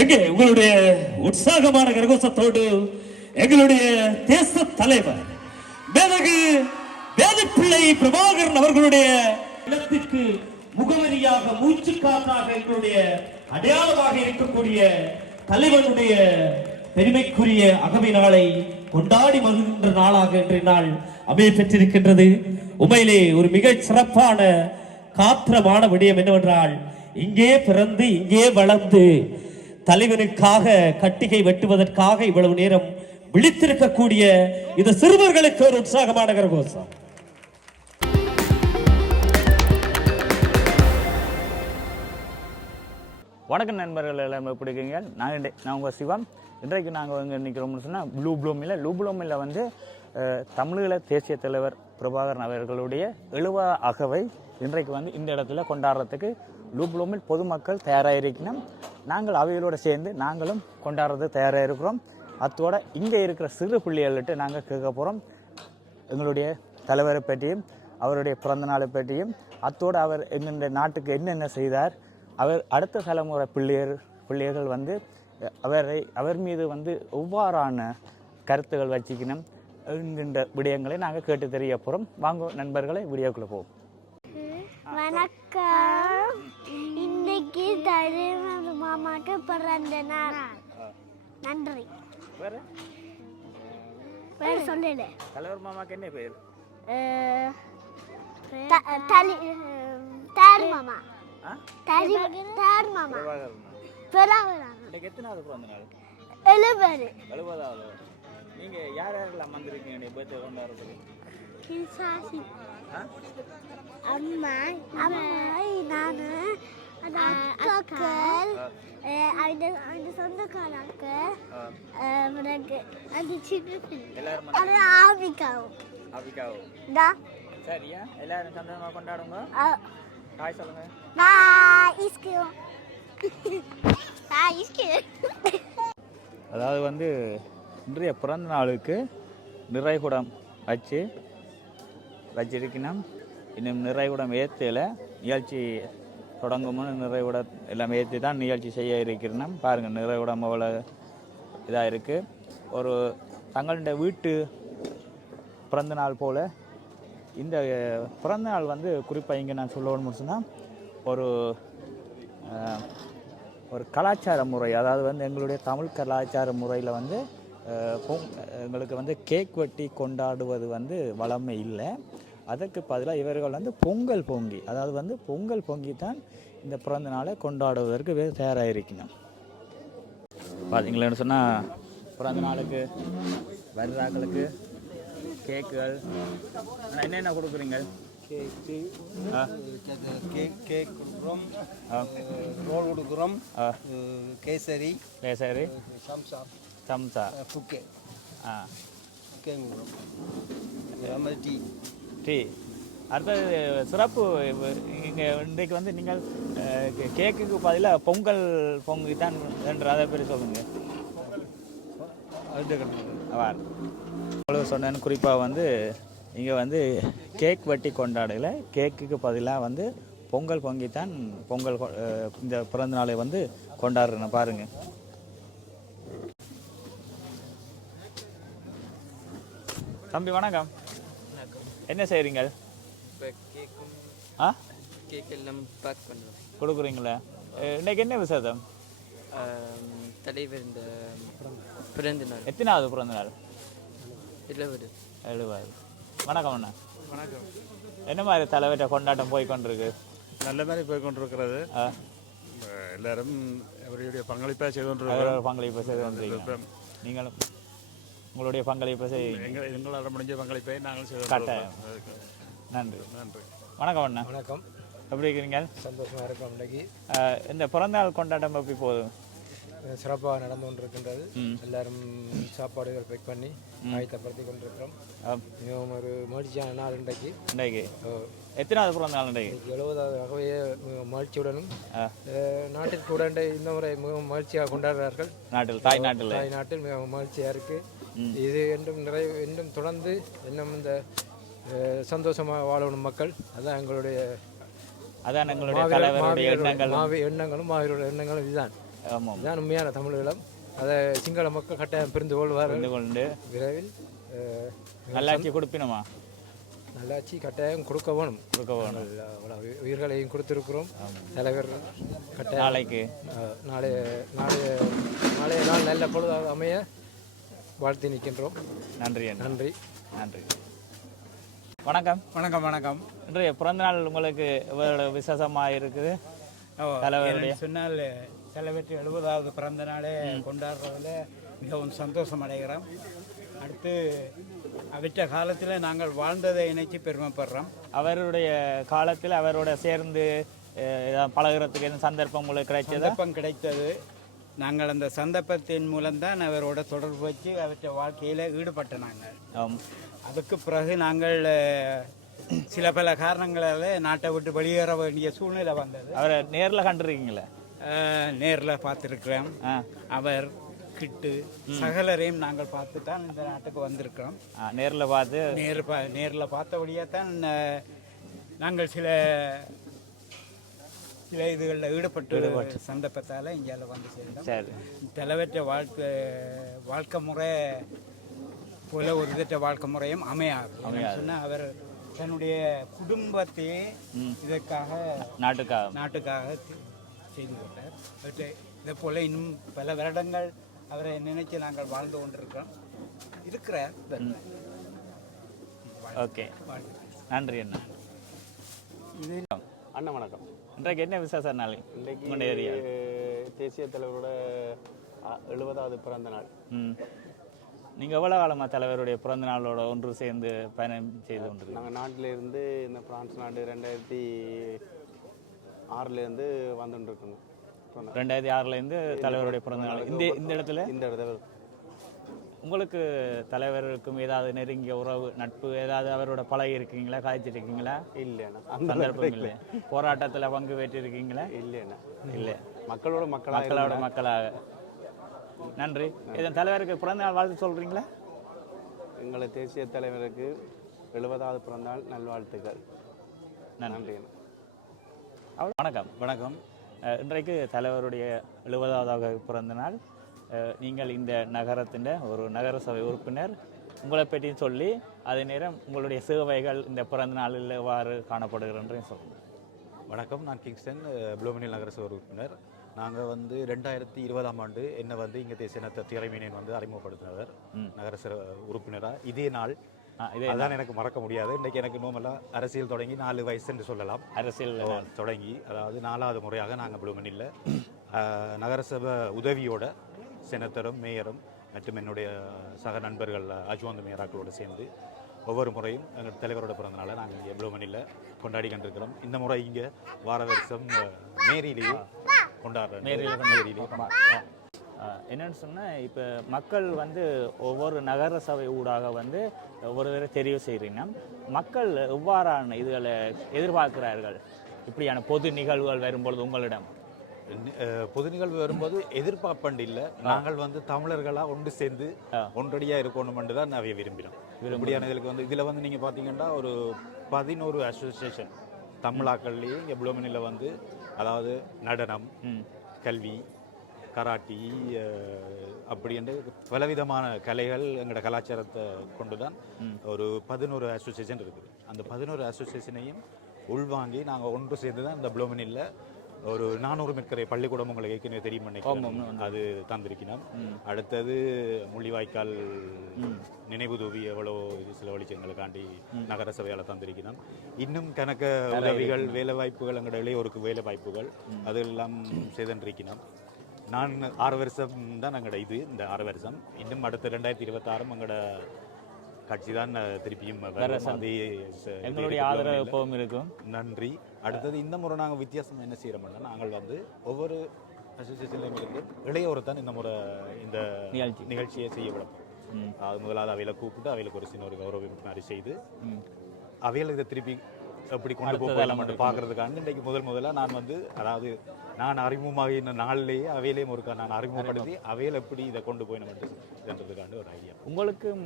எங்கே உங்களுடைய உற்சாகமான கரகோசத்தோடு எங்களுடைய தேச தலைவர் மேலகு வேதப்பிள்ளை பிரபாகரன் அவர்களுடைய இடத்திற்கு முகவரியாக மூச்சு காற்றாக எங்களுடைய அடையாளமாக இருக்கக்கூடிய தலைவனுடைய பெருமைக்குரிய அகவை நாளை கொண்டாடி வருகின்ற நாளாக இன்றைய நாள் அமைய பெற்றிருக்கின்றது. உண்மையிலே ஒரு மிகச் சிறப்பான காத்திரமான விடயம் என்னவென்றால் இங்கே பிறந்து இங்கே வளர்ந்து தலைவனுக்காக கட்டிகை வெட்டுவதற்காக இவ்வளவு நேரம் விழித்திருக்கக்கூடிய இந்த சிறுவர்களுக்கு ஒரு உற்சாகமான கரகோஷம் வணக்கம் நண்பர்கள் எல்லாமே எப்படி இருக்கீங்க? நான் நான் உங்கள் சிவம். இன்றைக்கு நாங்கள் இங்கே நிற்கிறோம்னு சொன்னால் ப்ளூ ப்ளூமில் ப்ளூ ப்ளூமில் வந்து தமிழீழ தேசிய தலைவர் பிரபாகரன் அவர்களுடைய எழுவ அகவை இன்றைக்கு வந்து இந்த இடத்துல கொண்டாடுறதுக்கு ப்ளூ ப்ளூமில் பொதுமக்கள் தயாராக இருக்கணும். நாங்கள் அவைகளோடு சேர்ந்து நாங்களும் கொண்டாடுறது தயாராக இருக்கிறோம். அத்தோட இங்கே இருக்கிற சிறு பிள்ளைகள்கிட்ட நாங்கள் கேட்க போகிறோம். எங்களுடைய தலைவரை பற்றியும் அவருடைய பிறந்த நாளை பற்றியும் அத்தோடு அவர் எங்களுடைய நாட்டுக்கு என்னென்ன செய்தார் அவர் அடுத்த தலைமுறை பிள்ளையர் பிள்ளைகள் வந்து அவரை அவர் மீது வந்து எவ்வாறான கருத்துகள் வச்சுக்கணும் என்கின்ற விடயங்களை நாங்கள் கேட்டு தெரிய போகிறோம். வாங்க நண்பர்களை வீடியோக்குள்ளே போவோம். வணக்கம். இன்னைக்கு தரும மாமாக்கு பிறந்த நாள் நன்றி. வேறு? வேற சொல்லல. தலைவர் மாமாக்கு என்ன பேர்? தலி தார் மாமா. ஆ? தரி மாமா. பிறகுறாங்க இன்னைக்கு எத்தனாவது பிறந்த நாள்? எழுபது. எழுபதாவது. நீங்கள் யார் யாரெல்லாம் வந்திருக்கீங்க பர்த்டே கொண்டாடுறதுக்கு அம்மா அம்மா நானு அக்காக்கள் அந்த அந்த சொந்தக்காரங்க ஆ. எனக்கு அந்த சின்ன ஆபிக்காவும் ஆபிகாவும் தா சரியா? எல்லாரும் சந்தோஷமா கொண்டாடுங்க. ஹாய் சொல்லுங்க. நான் இஸ்கு நான் இஸ்கு அதாவது வந்து இன்றைய பிறந்த நாளுக்கு நிறைகுடம் வச்சு வச்சிருக்கணும். இன்னும் நிறைகுடம் ஏற்றல நிகழ்ச்சி தொடங்கும்னு நிறைவிட எல்லாம் ஏற்றி தான் நிகழ்ச்சி செய்ய இருக்கிறோம். பாருங்கள் நிறைவிடம் அவ்வளோ இதாக இருக்குது ஒரு தங்களுடைய வீட்டு பிறந்தநாள் போல் இந்த பிறந்தநாள் வந்து குறிப்பாக இங்கே நான் சொல்லணும்னு சொன்னால் ஒரு ஒரு கலாச்சார முறை அதாவது வந்து எங்களுடைய தமிழ் கலாச்சார முறையில் வந்து எங்களுக்கு வந்து கேக் வெட்டி கொண்டாடுவது வந்து வளமை இல்லை. அதற்கு பதிலாக இவர்கள் வந்து பொங்கல் பொங்கி அதாவது வந்து பொங்கல் பொங்கி தான் இந்த பிறந்த நாளை கொண்டாடுவதற்கு தயாராக இருக்கணும் பார்த்தீங்களேன்னு சொன்னால் பிறந்த நாளுக்கு வர்றாக்களுக்கு கேக்குகள் என்னென்ன கொடுக்குறீங்க? கேக்கு கேக் கேக் கொடுக்குறோம். ரோல் கொடுக்குறோம். கேசரி. சரி சம்சா. சம்சா. புக்கே. ஆ. புக்கே கொடுக்குறோம். டீ. டீ அடுத்தது சிறப்பு இங்கே இன்றைக்கு வந்து நீங்கள் கேக்குக்கு பதிலாக பொங்கல் பொங்கி தான் என்று அதை பேர் சொல்லுங்க. அது சொன்னேன்னு குறிப்பாக வந்து இங்கே வந்து கேக் வெட்டி கொண்டாடல. கேக்குக்கு பதிலாக வந்து பொங்கல் பொங்கித்தான் பொங்கல் கொ- இந்த பிறந்த நாளை வந்து கொண்டாடுறேன். பாருங்க. தம்பி வணக்கம். என்ன செய்கிறீங்க ஆ? கேக் எல்லாம் பேக் பண்ணுறோம். கொடுக்குறீங்களா? இன்னைக்கு என்ன விசேஷம்? தலைவர் இந்த பிறந்த நாள் எத்தனாவது பிறந்த நாள் எழுபது. எழுபது. வணக்கம் அண்ணா. வணக்கம். என்ன மாதிரி தலைவர்கிட்ட கொண்டாட்டம் போய் கொண்டிருக்கு? நல்ல மாதிரி போய் கொண்டிருக்கிறது. எல்லாரும் அவருடைய பங்களிப்பை செய்து கொண்டிருக்கிறோம். அவரோட பங்களிப்பை செய்து வந்தீங்க நீங்களும். உங்களுடைய பங்களிப்பை செய்வீங்க எங்கள் எங்களால் முடிஞ்ச பங்களிப்பை நாங்கள் கட்டாயம். நன்றி. நன்றி. வணக்கம் அண்ணா. வணக்கம். எப்படி இருக்கிறீங்க சந்தோஷமாக இருக்கோம் இன்னைக்கு. இந்த பிறந்தநாள் கொண்டாட்டம் எப்படி போதும் சிறப்பாக நடந்து கொண்டிருக்கின்றது. எல்லாரும் சாப்பாடுகள் பேக் பண்ணி ஆயத்தப்படுத்தி கொண்டிருக்கிறோம். மிகவும் ஒரு மகிழ்ச்சியான நாள் இன்றைக்கு இன்றைக்கு எத்தனாவது பிறந்தநாள் இன்றைக்கு இன்னைக்கு எழுபதாவது ஆகவே மிகவும் மகிழ்ச்சியுடனும் நாட்டிற்கு உடனே இந்த முறை மிகவும் மகிழ்ச்சியாக கொண்டாடுறார்கள் நாட்டில் தாய் நாட்டில். தாய் நாட்டில் மிகவும் மகிழ்ச்சியாக இருக்கு. ம். இது என்றும் நிறைவு இன்னும் தொடர்ந்து இன்னும் இந்த சந்தோஷமாக வாழணும் மக்கள். அதான் எங்களுடைய அதான் எங்களுடைய தலைவருடைய எண்ணங்கள் மாவி எண்ணங்களும் மாவீரோட எண்ணங்களும் இதுதான். ஆமாம். இதுதான் உண்மையான தமிழீழம் அதை சிங்கள மக்கள் கட்டாயம் புரிந்து கொள்வார்கள். கொண்டு. விரைவில் நல்லாட்சி கொடுப்பினமா? நல்லாட்சி கட்டாயம் கொடுக்க வேணும். கொடுக்க வேணும். உயிர்களையும் கொடுத்திருக்கிறோம். தலைவர் கட்டாயம் நாளைக்கு. நாளைய நாளைய நாளைய நாள் நல்ல பொழுதாக அமைய வாழ்த்தி நிற்கின்றோம். நன்றி. நன்றி. நன்றி. வணக்கம். வணக்கம் வணக்கம். இன்றைய பிறந்த நாள் உங்களுக்கு விசேஷமாக இருக்குது? ஓ, தலைவருடைய. சொன்னால் தலைவருக்கு எழுபதாவது பிறந்த நாளே கொண்டாடுறதுல மிகவும் சந்தோஷம் அடைகிறோம். அடுத்து அவற்ற காலத்தில் நாங்கள் வாழ்ந்ததை இணைச்சி பெருமைப்படுறோம். அவருடைய காலத்தில் அவரோட சேர்ந்து பழகுறதுக்கு எதுவும் சந்தர்ப்பம் உங்களுக்கு கிடைச்சதா? சந்தர்ப்பம் கிடைத்தது. நாங்கள் அந்த சந்தர்ப்பத்தின் மூலம்தான் அவரோட தொடர்பு வச்சு அவற்றை வாழ்க்கையில் ஈடுபட்ட நாங்கள். அதுக்கு பிறகு நாங்கள் சில பல காரணங்களால் நாட்டை விட்டு வெளியேற வேண்டிய சூழ்நிலை வந்தது. அவரை நேரில் கண்டிருக்கீங்களே? நேரில் பார்த்துருக்கிறோம். அவர் கிட்டு சகலரையும் நாங்கள் பார்த்து தான் இந்த நாட்டுக்கு வந்திருக்கிறோம். நேரில் பார்த்து. நேர் பா நேரில் பார்த்தபடியே தான் நாங்கள் சில சில இதுகளில் ஈடுபட்டு சந்தர்ப்பத்தால் இங்கே வந்து சேர்ந்தோம். சரி. தலைவற்ற வாழ்க்கை வாழ்க்கை முறை போல ஒரு விதற்ற வாழ்க்கை முறையும் அமையாது. சொன்னால் அவர் தன்னுடைய குடும்பத்தையே இதற்காக நாட்டுக்காக. நாட்டுக்காக செய்து கொண்டார். இதை போல இன்னும் பல வருடங்கள் அவரை நினைச்சு நாங்கள் வாழ்ந்து கொண்டிருக்கிறோம். இருக்கிறார் ஓகே. நன்றி அண்ணா. அண்ணா வணக்கம். இன்றைக்கு என்ன விசேஷ நாள் இன்றைக்கு தேசிய தலைவரோட எழுபதாவது பிறந்த நாள். நீங்கள் எவ்வளோ காலமாக தலைவருடைய பிறந்த நாளோட ஒன்று சேர்ந்து பயணம் செய்து கொண்டிருக்கீங்க? நாங்கள் நாட்டில் இருந்து இந்த பிரான்ஸ் நாடு ரெண்டாயிரத்தி ஆறுலேருந்து வந்துட்டு சொன்னேன். ரெண்டாயிரத்தி ஆறுலேருந்து தலைவருடைய பிறந்த நாள். இந்த இந்த இடத்துல? இந்த இடத்துல. உங்களுக்கு தலைவருக்கும் ஏதாவது நெருங்கிய உறவு நட்பு ஏதாவது அவரோட பழகி இருக்கீங்களா காய்ச்சிருக்கீங்களா? இல்லைண்ணா. சந்தர்ப்பம் இல்லை. போராட்டத்தில் பங்கு பெற்றிருக்கீங்களா? இல்லைண்ணா. இல்லை. மக்களோட மக்களாக மக்களோட மக்களாக. நன்றி. இதன் தலைவருக்கு பிறந்த நாள் வாழ்த்து சொல்றீங்களா? எங்களை தேசிய தலைவருக்கு எழுபதாவது பிறந்த நாள் நல்வாழ்த்துக்கள். நன்றி. வணக்கம். வணக்கம். இன்றைக்கு தலைவருடைய எழுபதாவது பிறந்த நாள் நீங்கள் இந்த நகரத்தின் ஒரு நகர சபை உறுப்பினர். உங்களை பற்றியும் சொல்லி அதே நேரம் உங்களுடைய சேவைகள் இந்த பிறந்த நாளில் எவ்வாறு காணப்படுகிறன்றதையும் சொல்லுங்கள் வணக்கம் நான் கிங்ஸ்டன் ப்ளூமினில் நகரசபை உறுப்பினர். நாங்கள் வந்து ரெண்டாயிரத்தி இருபதாம் ஆண்டு என்னை வந்து இங்கே தேசிய இனத்த திறமையினன் வந்து அறிமுகப்படுத்தினவர் நகரசபை உறுப்பினராக இதே நாள். அதான் எனக்கு மறக்க முடியாது. இன்றைக்கு எனக்கு நோமெல்லாம் அரசியல் தொடங்கி நாலு வயசு என்று சொல்லலாம். அரசியல் தொடங்கி. அதாவது நாலாவது முறையாக நாங்கள் ப்ளூமினில் நகரசபை உதவியோட செனத்தரும் மேயரும் மற்றும் என்னுடைய சக நண்பர்கள் அஜ்வாந்த் மேயராக்களோடு சேர்ந்து ஒவ்வொரு முறையும் எங்கள் தலைவரோட பிறந்தநாளை நாங்கள் இங்கே ப்ளூமனியில் கொண்டாடி கொண்டிருக்கிறோம். இந்த முறை இங்கே வார வருஷம் மேரியிலேயே கொண்டாடுறோம் மேரியில் மேரியிலேயே என்னன்னு சொன்னால் இப்போ மக்கள் வந்து ஒவ்வொரு நகர சபை ஊடாக வந்து ஒருவரை தெரிவு செய்கிறீங்கன்னா மக்கள் எவ்வாறான இதுகளை எதிர்பார்க்கிறார்கள்? இப்படியான பொது நிகழ்வுகள் வரும்பொழுது உங்களிடம். பொது நிகழ்வு வரும்போது எதிர்பார்ப்பண்டு இல்லை நாங்கள் வந்து தமிழர்களாக ஒன்று சேர்ந்து ஒன்றடியாக இருக்கணுமென்று தான் அவைய விரும்பினோம். இப்படியான இதுக்கு வந்து இதில் வந்து நீங்கள் பார்த்தீங்கன்னா ஒரு பதினோரு அசோசியேஷன் தமிழாக்கள்லேயே இங்கே ப்ளூமினில் வந்து அதாவது நடனம் கல்வி கராட்டி அஹ், அப்படி என்று பலவிதமான கலைகள் எங்களோட கலாச்சாரத்தை கொண்டு தான் ஒரு பதினோரு அசோசியேஷன் இருக்குது. அந்த பதினோரு அசோசியேஷனையும் உள்வாங்கி நாங்கள் ஒன்று சேர்ந்து தான் இந்த ப்ளூமினில் ஒரு நானூறு மீட்டரை பள்ளிக்கூடம் உங்களுக்கு ஏற்கனவே தெரியும் அது தந்திருக்கிறோம் அடுத்தது முள்ளிவாய்க்கால் நினைவு தூவி எவ்வளோ செலவழிச்சங்களுக்காண்டி நகர சபையால் தந்திருக்கிறோம் இன்னும் கணக்க உதவிகள் வேலை வாய்ப்புகள் எங்களோட இளையோருக்கு வேலை வாய்ப்புகள் அதெல்லாம் செய்திருக்கிறோம் நான் ஆறு வருஷம் தான் எங்களோட இது இந்த ஆறு வருஷம். இன்னும் அடுத்த ரெண்டாயிரத்தி இருபத்தாறும் எங்களோட கட்சி தான் திருப்பியும் எங்களுடைய ஆதரவு? எப்பவும் இருக்கும். நன்றி. அடுத்தது இந்த முறை நாங்கள் வித்தியாசம் என்ன செய்கிறோம்னா நாங்கள் வந்து ஒவ்வொரு அசோசியேஷன்லையும் இருந்து இளையோரை தான் இந்த முறை இந்த நிகழ்ச்சி. நிகழ்ச்சியை செய்ய விடப்போம் அது முதலாவது அவையில கூப்பிட்டு அவைகளுக்கு ஒரு சின்ன ஒரு கௌரவம் மாதிரி செய்து அவையில் இதை திருப்பி எப்படி கொண்டு போகலாம் மட்டும். பார்க்கறதுக்காக இன்றைக்கு முதல் முதல்ல நான் வந்து அதாவது நான் அறிமுகமாகின நாளிலேயே அவையிலேயும் ஒருக்கா நான் அறிமுகப்படுத்தி அவையில் எப்படி இதை கொண்டு போய் நம்ம இதுன்றதுக்காண்டி ஒரு ஐடியா உங்களுக்கும்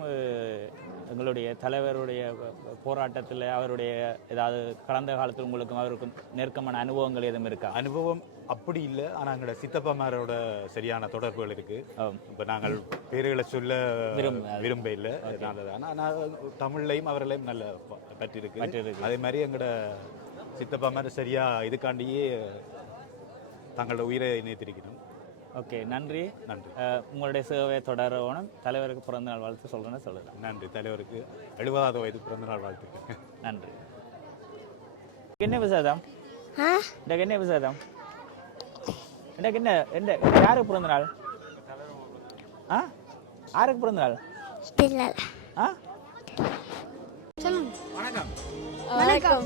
எங்களுடைய தலைவருடைய போராட்டத்தில் அவருடைய ஏதாவது கடந்த காலத்தில் உங்களுக்கும் அவருக்கும் நெருக்கமான அனுபவங்கள் எதுவும் இருக்கா? அனுபவம் அப்படி இல்லை. ஆனால் எங்களோட சித்தப்பாமாரோட சரியான தொடர்புகள் இருக்கு. ஆம். இப்போ நாங்கள் பேர்களை சொல்ல விரும்ப- இல்லை. ஆனால் தமிழ்லையும் அவர்களையும் நல்ல ப- பற்றி இருக்கு பற்று இருக்கு. அதே மாதிரி எங்களோட சரியா இதுக்காண்டியே தங்களோட உயிரை இணைத்திருக்கணும் ஓகே நன்றி. நன்றி. உங்களுடைய சேவை தொடரணும் தலைவருக்கு பிறந்த நாள் வாழ்த்து சொல்கிறேன்னு சொல்லலாம் நன்றி. தலைவருக்கு எழுபதாவது வயது பிறந்தநாள் வாழ்த்துக்கள் நன்றி. என்ன விசாதம் இன்றைக்கு என்ன விசாதம் இன்றைக்கு என்ன எந்த யாருக்கு பிறந்த நாள்? ஆ? யாருக்கு பிறந்த நாள்? இல்லை ஆ? சொல்லுங்க வணக்கம். வணக்கம்.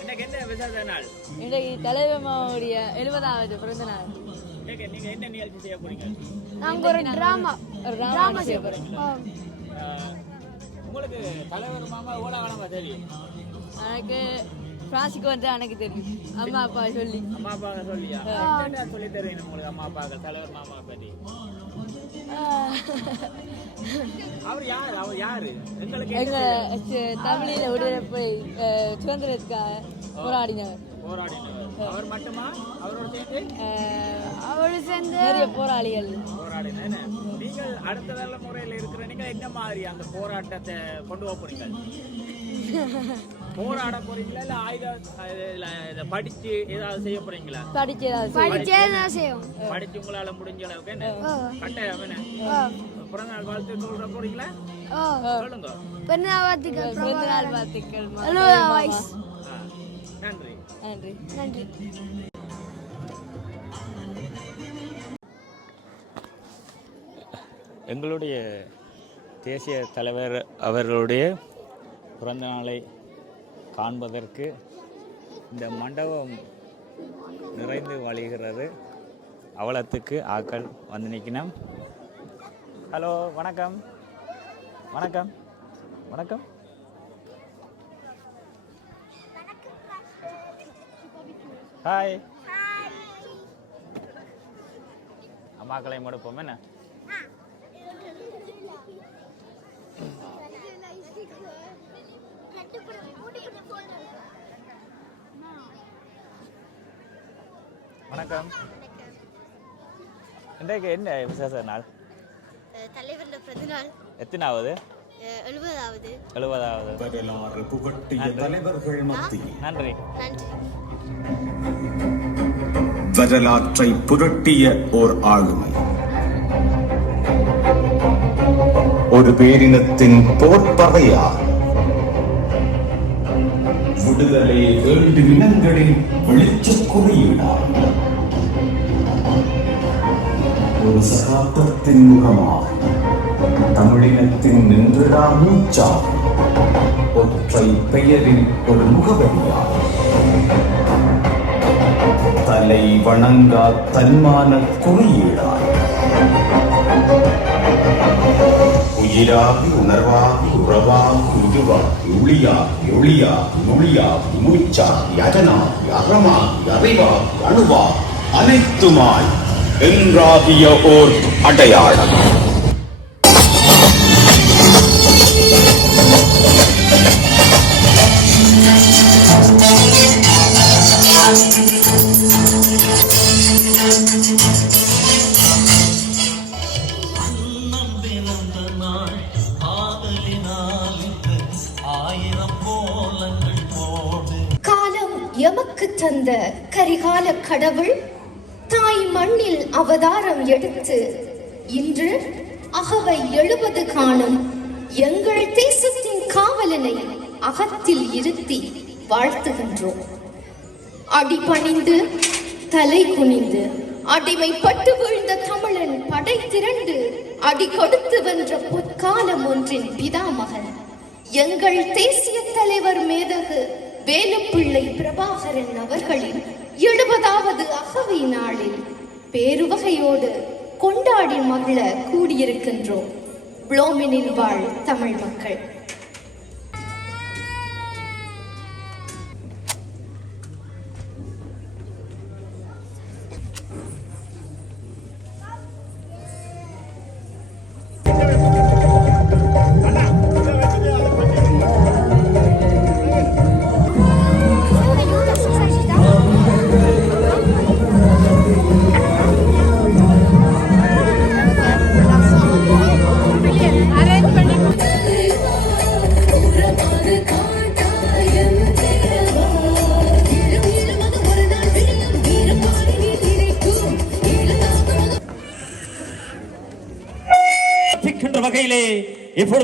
இன்றைக்கு என்ன விசாத நாள்? இன்றைக்கு தலைவர் மாவுடைய எழுபதாவது பிறந்த நாள். இன்றைக்கு நீங்கள் என்ன நிகழ்ச்சி செய்ய போறீங்க? நாங்கள் ஒரு ட்ராமா ஒரு டிராமா செய்ய போறோம். அஹ், உங்களுக்கு தலைவர் மாமா எவ்வளோ காலமா தெரியும்? எனக்கு பிரான்ஸுக்கு வந்து எனக்கு தெரியும். அம்மா அப்பா சொல்லி. அம்மா அப்பா சொல்லியா? சொல்லி தருவீங்க உங்களுக்கு அம்மா அப்பாக்கள் தலைவர் மாமா பற்றி அவர் யார்? அவர் யாரு? எங்களுக்கு எங்க சி- தமிழில விடுதலை சுதந்திரத்துக்காக போராடினவர். போராடினவர். அவர் மட்டுமா? அவரோட சேர்ந்து அவளு சேர்ந்து நிறைய போராளிகள். போராடின என்ன? நீங்கள் அடுத்த தலைமுறையில் இருக்கிற நீங்கள் என்ன மாதிரி அந்த போராட்டத்தை கொண்டு போக போறீங்க? போராட போறீங்களா? இல்ல ஆயுதம் அஹ், இல்ல இதை படிச்சு ஏதாவது செய்ய போறீங்களா? படிச்சு ஏதாவது செய்ய- படிச்சே தான் செய்வோம் படிச்சு உங்களால முடிஞ்ச அளவுக்கு என்ன? கட்டாயம் என்ன? வாழ்த்து சொல்ற போறீங்களா? சொல்லுங்க. வாழ்த்துக்கள் நன்றி. நன்றி. நன்றி. எங்களுடைய தேசிய தலைவர் அவர்களுடைய பிறந்த நாளை காண்பதற்கு இந்த மண்டபம் நிறைந்து வழிகிறது. அவலத்துக்கு ஆக்கள் வந்து நிற்கணும் ஹலோ வணக்கம். வணக்கம். வணக்கம். ஹாய் அம்மாக்களை கொடுப்போம் என்ன? வணக்கம். இன்றைக்கு என்ன விசேஷ நாள்? தலைவரோட பிறந்தநாள். எத்தனாவது? எழுபதாவது. எழுபதாவது. தலைவர்கள் நன்றி. நன்றி. வரலாற்றை புரட்டிய ஓர் ஆளுமை. ஒரு பேரினத்தின் போர்ப்பகையார் விடுதலை ஏழு இனங்களில் வெளிச்சக் குறியீடார் ஒரு சகாப்தத்தின் முகமாக தமிழினத்தின் நின்றுடா மூச்சா? ஒற்றை பெயரில் ஒரு முகவரியா? தலை வணங்கா தன்மான குறியீடாய் உயிராகி உணர்வாகி உறவாகி உருவாகி ஒளியாகி ஒளியாகி நொழியாகி மூச்சாகி அரணாகி அறமாகி அறிவாகி அணுவாகி அனைத்துமாய் என்றாகிய ஓர் அடையாளம். தந்த கரிகால கடவுள் தாய் மண்ணில் அவதாரம் எடுத்து இன்று அகவை எழுபது காணும் எங்கள் தேசத்தின் காவலனை அகத்தில் இருத்தி வாழ்த்துகின்றோம். அடிபணிந்து தலை குனிந்து அடிமைப்பட்டு வீழ்ந்த தமிழன் படை திரண்டு அடி கொடுத்து வென்ற பொற்காலம் ஒன்றின் பிதாமகன். எங்கள் தேசிய தலைவர் மேதகு வேலுப்பிள்ளை பிரபாகரன் அவர்களின் எழுபதாவது அகவை நாளில் பேருவகையோடு கொண்டாடி மகிழ கூடியிருக்கின்றோம். புளோமினில் வாழ் தமிழ் மக்கள்.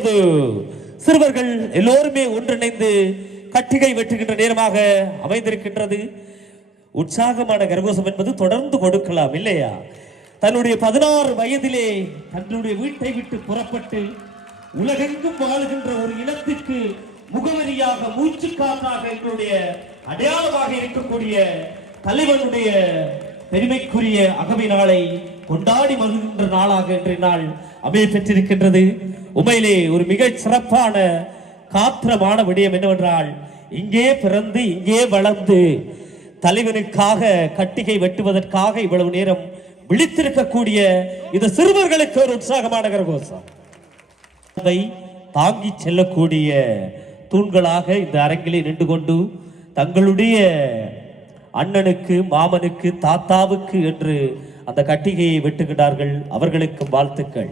இப்பொழுது சிறுவர்கள் எல்லோருமே ஒன்றிணைந்து கட்டிகை வெட்டுகின்ற நேரமாக அமைந்திருக்கின்றது. உற்சாகமான கரகோசம் என்பது தொடர்ந்து கொடுக்கலாம் இல்லையா? தன்னுடைய பதினாறு வயதிலே தன்னுடைய வீட்டை விட்டு புறப்பட்டு உலகெங்கும் வாழ்கின்ற ஒரு இனத்திற்கு முகவரியாக மூச்சு காற்றாக எங்களுடைய அடையாளமாக இருக்கக்கூடிய தலைவனுடைய பெருமைக்குரிய அகவை நாளை கொண்டாடி வருகின்ற நாளாக இன்றைய நாள் அமைய பெற்றிருக்கின்றது. உண்மையிலே ஒரு மிகச் சிறப்பான காத்திரமான விடயம் என்னவென்றால் இங்கே பிறந்து இங்கே வளர்ந்து தலைவனுக்காக கட்டிகை வெட்டுவதற்காக இவ்வளவு நேரம் விழித்திருக்கக்கூடிய இந்த சிறுவர்களுக்கு ஒரு உற்சாகமான கரகோசம். அதை தாங்கி செல்லக்கூடிய தூண்களாக இந்த அரங்கிலே நின்று கொண்டு தங்களுடைய அண்ணனுக்கு மாமனுக்கு தாத்தாவுக்கு என்று அந்த கட்டிகையை வெட்டுகிறார்கள் அவர்களுக்கு வாழ்த்துக்கள்.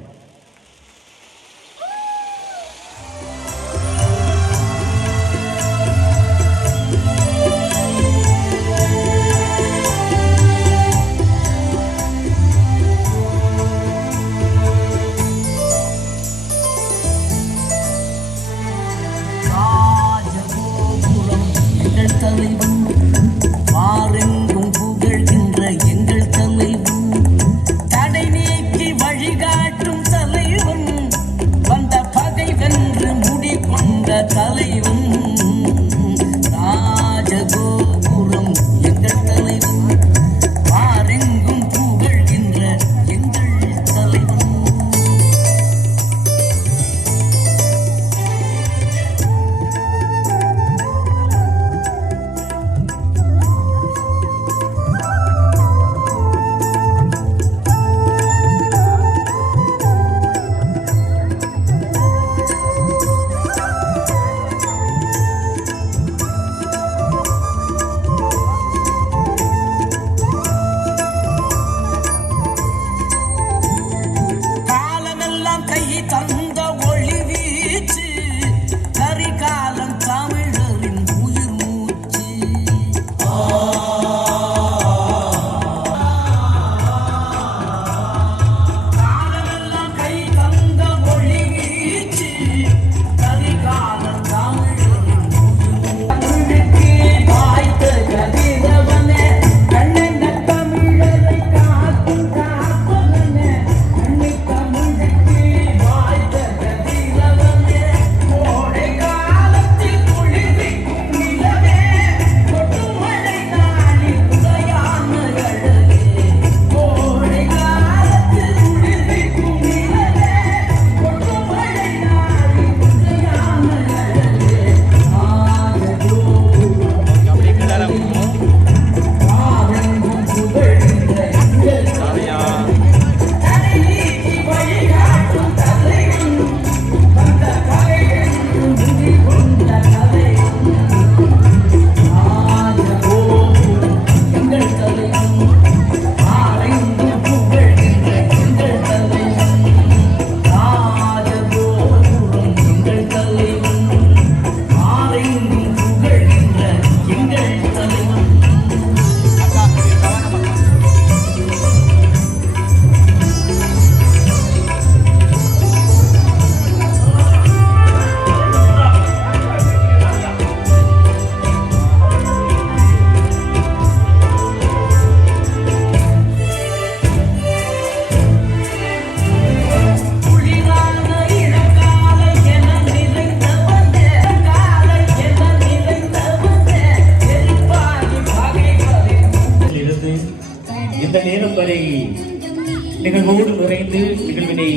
நிகழ்வினை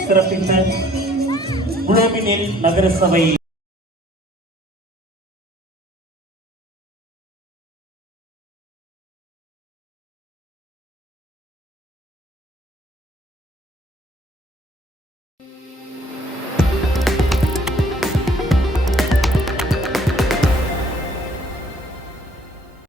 சிறப்பித்த முழாமினில் நகரசபை